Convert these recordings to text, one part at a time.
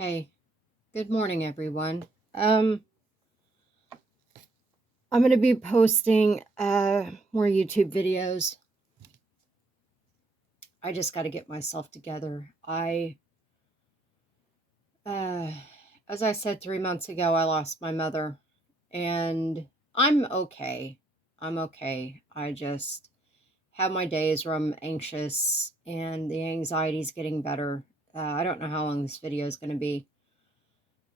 Hey, good morning, everyone. I'm going to be posting more YouTube videos. I just got to get myself together. Uh, as I said 3 months ago, I lost my mother, and I'm okay. I'm okay. I just have my days where I'm anxious, and the anxiety's getting better. I don't know how long this video is going to be,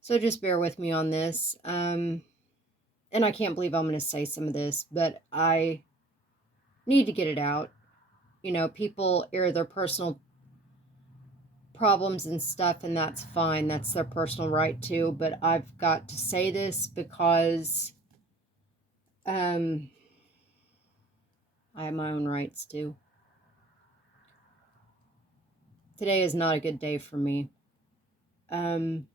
so just bear with me on this. And I can't believe I'm going to say some of this, but I need to get it out. People air their personal problems and stuff, and that's fine. That's their personal right too. But I've got to say this because um, I have my own rights too. Today is not a good day for me. Um,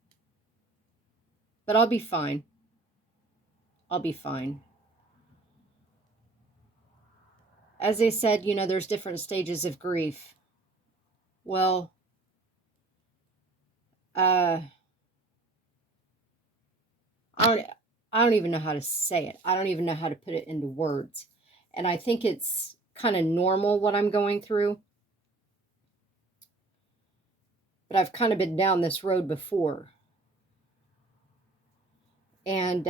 but I'll be fine. I'll be fine. As they said, there's different stages of grief. Well, uh, I don't I don't even know how to say it. I don't even know how to put it into words. And I think it's kind of normal what I'm going through. But I've kind of been down this road before. And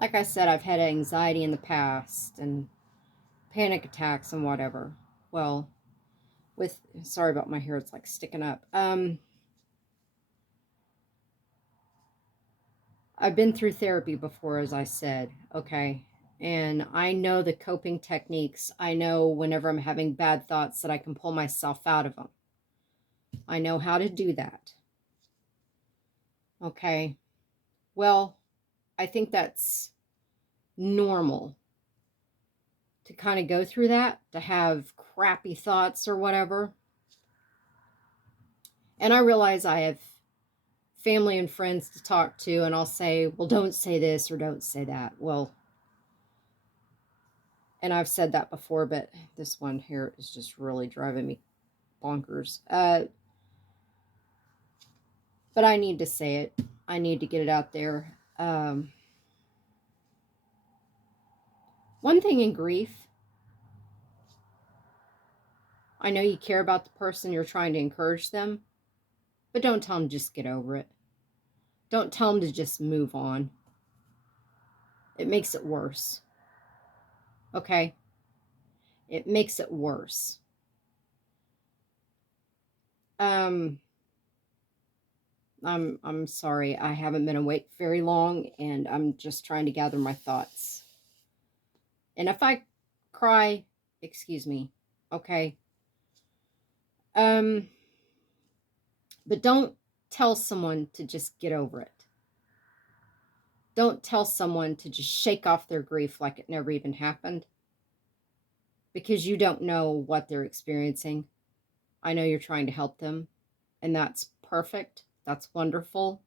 like I said, I've had anxiety in the past and panic attacks and whatever. Well, sorry about my hair, it's like sticking up. I've been through therapy before, as I said, okay? And I know the coping techniques. I know whenever I'm having bad thoughts that I can pull myself out of them. I know how to do that. Okay. Well, I think that's normal to kind of go through that, to have crappy thoughts or whatever. And I realize I have family and friends to talk to, and I'll say, well, don't say this or don't say that. Well, and I've said that before, but this one here is just really driving me bonkers. But I need to say it. I need to get it out there. One thing in grief, I know you care about the person, you're trying to encourage them, but don't tell them just get over it. Don't tell them to just move on. It makes it worse. Okay? It makes it worse. Um, I'm sorry. I haven't been awake very long, and I'm just trying to gather my thoughts. And if I cry, excuse me. Okay? Um, but don't tell someone to just get over it. Don't tell someone to just shake off their grief like it never even happened, because you don't know what they're experiencing. I know you're trying to help them, and that's perfect. That's wonderful.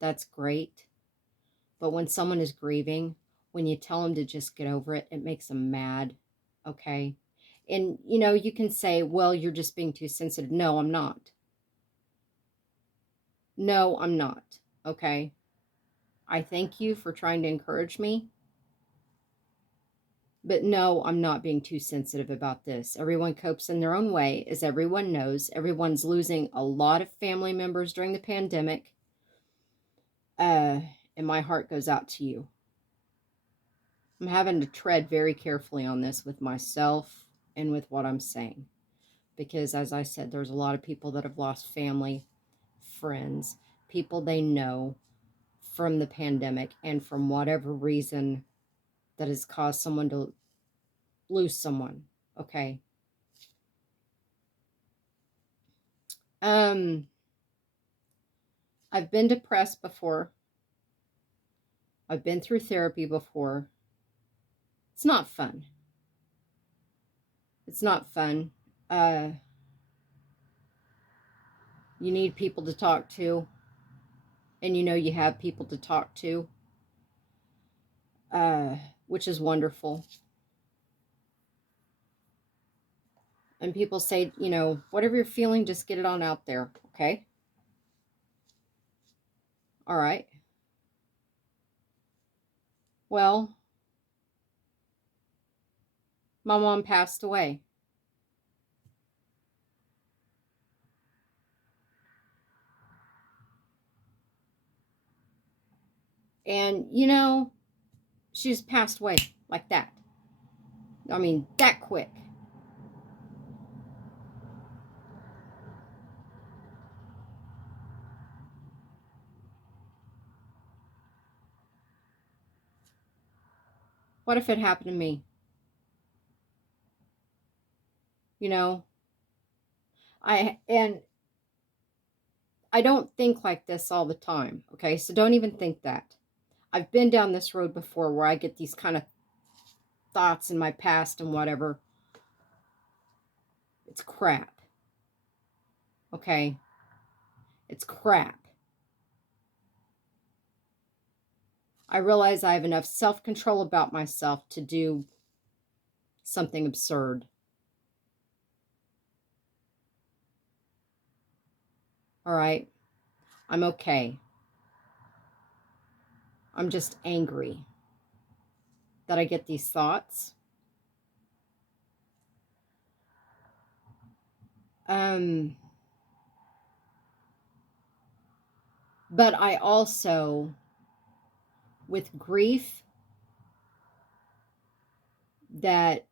That's great. But when someone is grieving, when you tell them to just get over it, it makes them mad. Okay? And you can say, well, you're just being too sensitive. No, I'm not. No, I'm not. Okay? I thank you for trying to encourage me. But no, I'm not being too sensitive about this. Everyone copes in their own way, as everyone knows. Everyone's losing a lot of family members during the pandemic. And my heart goes out to you. I'm having to tread very carefully on this with myself and with what I'm saying. Because, as I said, there's a lot of people that have lost family, friends, people they know from the pandemic, and from whatever reason that has caused someone to lose someone. Okay. I've been depressed before. I've been through therapy before. It's not fun. It's not fun. Uh, you need people to talk to, and you have people to talk to, uh, which is wonderful. And people say, you know, whatever you're feeling, just get it on out there. Okay. All right. Well, my mom passed away. And, you know, she just passed away like that. I mean, that quick. What if it happened to me? You know, and I don't think like this all the time. Okay. So don't even think that. I've been down this road before where I get these kind of thoughts in my past and whatever. It's crap. Okay. It's crap. I realize I have enough self control about myself to do something absurd. All right. I'm okay. I'm just angry that I get these thoughts. Um, but I also, with grief, that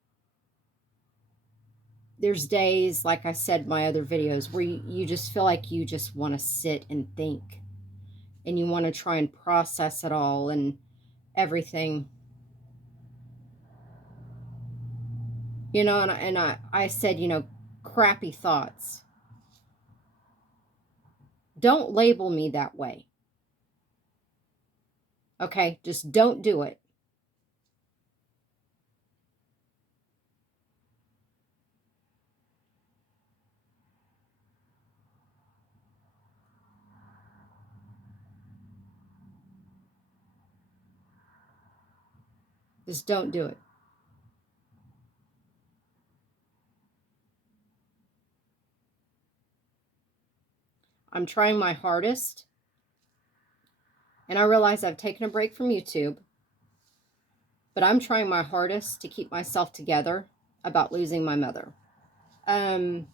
there's days, like I said in my other videos, where you just feel like you just want to sit and think and you want to try and process it all and everything. You know, I said, you know, crappy thoughts. Don't label me that way. Okay? Just don't do it. Just don't do it. I'm trying my hardest. And I realize I've taken a break from YouTube, but I'm trying my hardest to keep myself together about losing my mother. Um,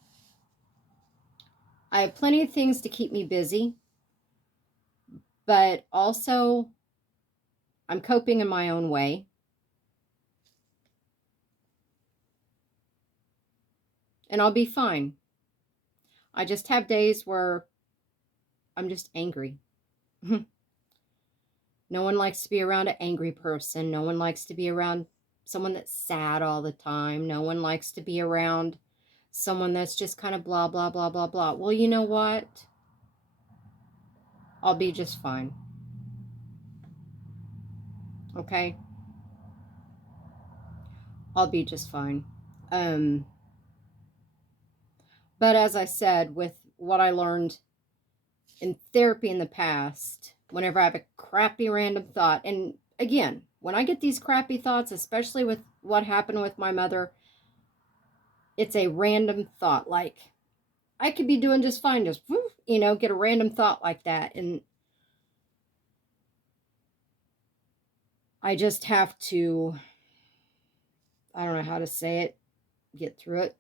I have plenty of things to keep me busy, but also I'm coping in my own way. And I'll be fine. I just have days where I'm just angry. No one likes to be around an angry person. No one likes to be around someone that's sad all the time. No one likes to be around someone that's just kind of blah, blah, blah, blah, blah. Well, you know what? I'll be just fine. Okay? I'll be just fine. Um, but as I said, with what I learned in therapy in the past, whenever I have a crappy random thought, and again, when I get these crappy thoughts, especially with what happened with my mother, it's a random thought. Like, I could be doing just fine, just, you know, get a random thought like that. And I just have to, I don't know how to say it, get through it.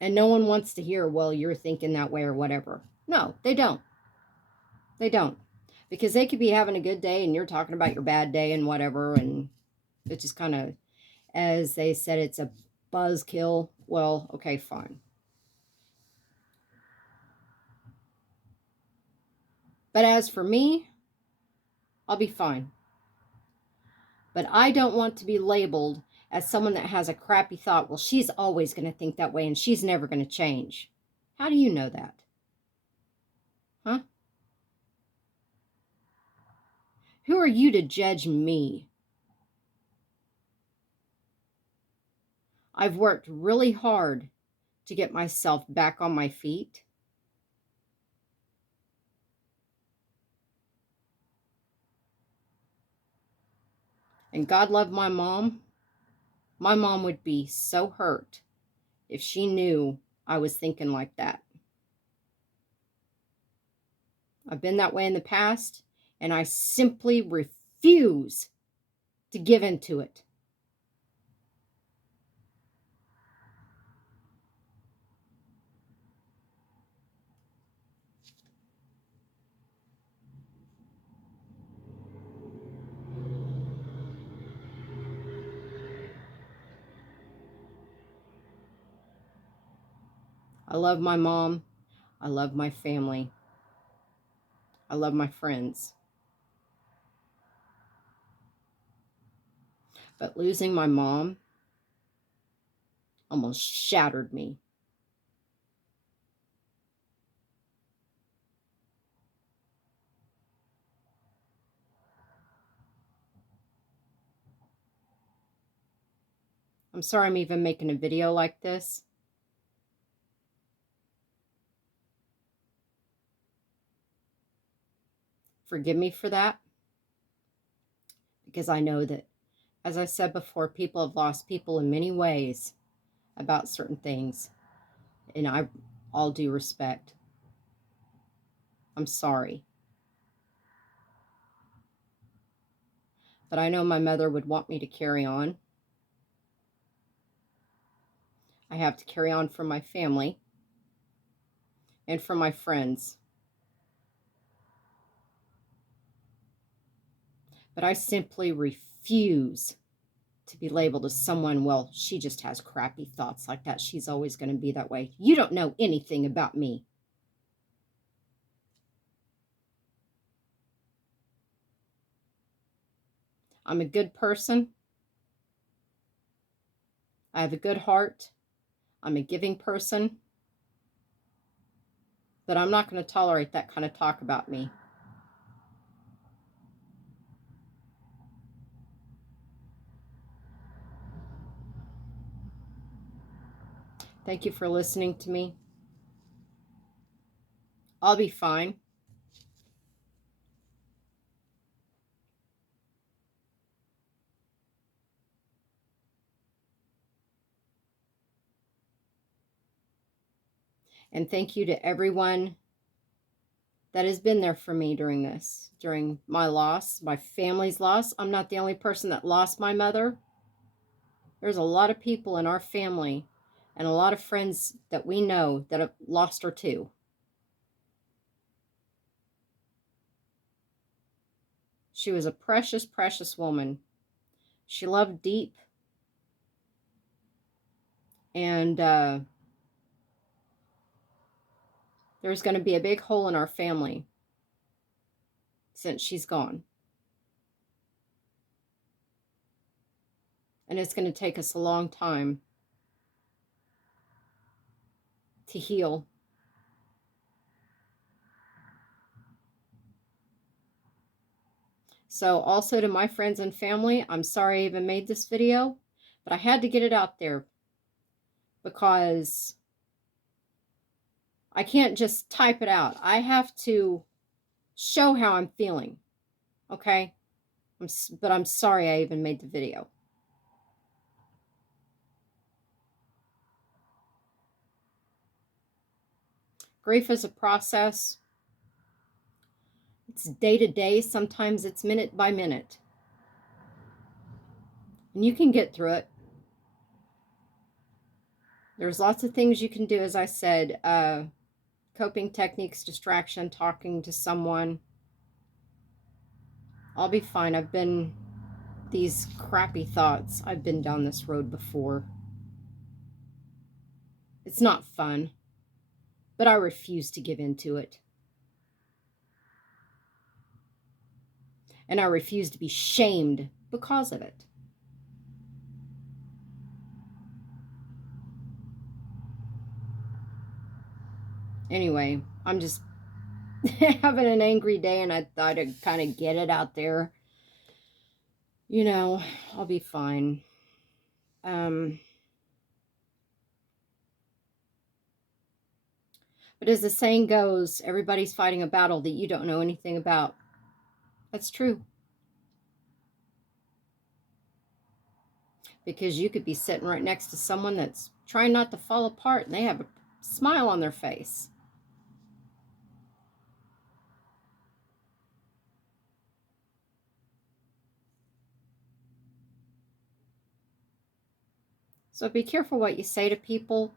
And no one wants to hear, well, you're thinking that way or whatever. No, they don't. They don't. Because they could be having a good day and you're talking about your bad day and whatever. And it just kind of, as they said, it's a buzzkill. Well, okay, fine. But as for me, I'll be fine. But I don't want to be labeled as someone that has a crappy thought. Well, she's always going to think that way and she's never going to change. How do you know that? Huh? Who are you to judge me? I've worked really hard to get myself back on my feet. And God loved my mom. My mom would be so hurt if she knew I was thinking like that. I've been that way in the past, and I simply refuse to give into it. I love my mom. I love my family. I love my friends. But losing my mom almost shattered me. I'm sorry I'm even making a video like this. Forgive me for that, because I know that, as I said before, people have lost people in many ways about certain things, and I all due respect. I'm sorry. But I know my mother would want me to carry on. I have to carry on for my family and for my friends. But I simply refuse to be labeled as someone, well, she just has crappy thoughts like that. She's always going to be that way. You don't know anything about me. I'm a good person. I have a good heart. I'm a giving person. But I'm not going to tolerate that kind of talk about me. Thank you for listening to me. I'll be fine. And thank you to everyone that has been there for me during this, during my loss, my family's loss. I'm not the only person that lost my mother. There's a lot of people in our family and a lot of friends that we know that have lost her too. She was a precious, precious woman. She loved deep. And there's going to be a big hole in our family since she's gone. And it's going to take us a long time to heal. So also to my friends and family, I'm sorry I even made this video, but I had to get it out there because I can't just type it out. I have to show how I'm feeling, okay? But I'm sorry I even made the video. Grief is a process. It's day to day. Sometimes it's minute by minute. And you can get through it. There's lots of things you can do, as I said. Coping techniques, distraction, talking to someone. I'll be fine. I've been these crappy thoughts. I've been down this road before. It's not fun, but I refuse to give into it. And I refuse to be shamed because of it. Anyway, I'm just having an angry day, and I thought I'd kind of get it out there. You know, I'll be fine. But as the saying goes, everybody's fighting a battle that you don't know anything about. That's true. Because you could be sitting right next to someone that's trying not to fall apart, and they have a smile on their face. So be careful what you say to people.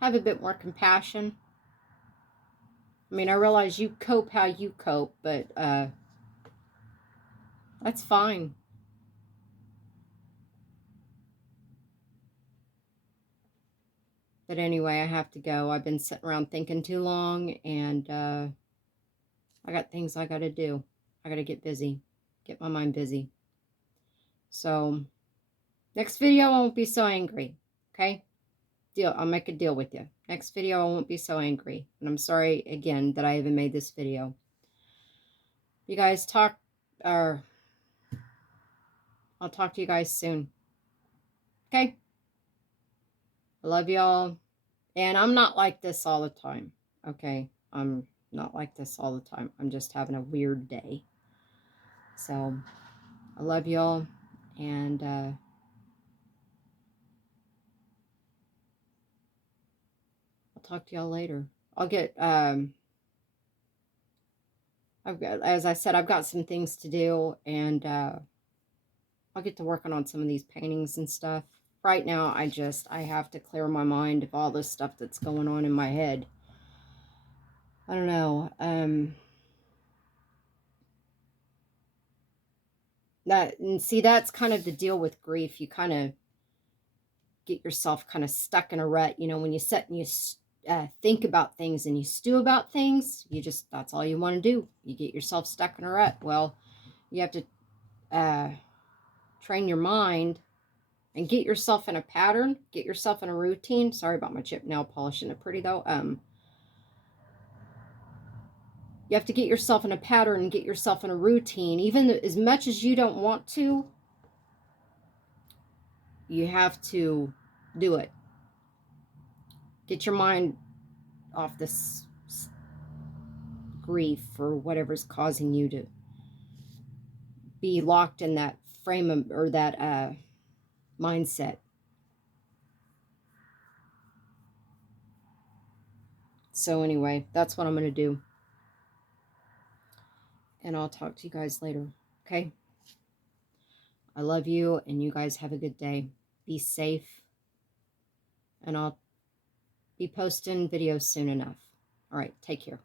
Have a bit more compassion. I mean, I realize you cope how you cope, but that's fine. But anyway, I have to go. I've been sitting around thinking too long, and I got things I got to do. I got to get busy, get my mind busy. So next video, I won't be so angry, okay? Deal. I'll make a deal with you. Next video, I won't be so angry. And I'm sorry, again, that I even made this video. You guys talk, or I'll talk to you guys soon. Okay? I love y'all. And I'm not like this all the time. Okay? I'm not like this all the time. I'm just having a weird day. So, I love y'all. And, I'll talk to y'all later. I'll get, I've got, as I said, I've got some things to do, and I'll get to working on some of these paintings and stuff. Right now, I have to clear my mind of all this stuff that's going on in my head. I don't know. And see, that's kind of the deal with grief. You kind of get yourself kind of stuck in a rut. You know, when you sit and you think about things and you stew about things, that's all you want to do. You get yourself stuck in a rut. Well, you have to train your mind and get yourself in a pattern, get yourself in a routine. Sorry about my chip nail polish. Isn't it pretty though? You have to get yourself in a pattern and get yourself in a routine. Even as much as you don't want to, you have to do it. Get your mind off this grief or whatever's causing you to be locked in that frame of, or that mindset. So anyway, that's what I'm going to do. And I'll talk to you guys later. Okay? I love you, and you guys have a good day. Be safe. And I'll be posting videos soon enough. All right, take care.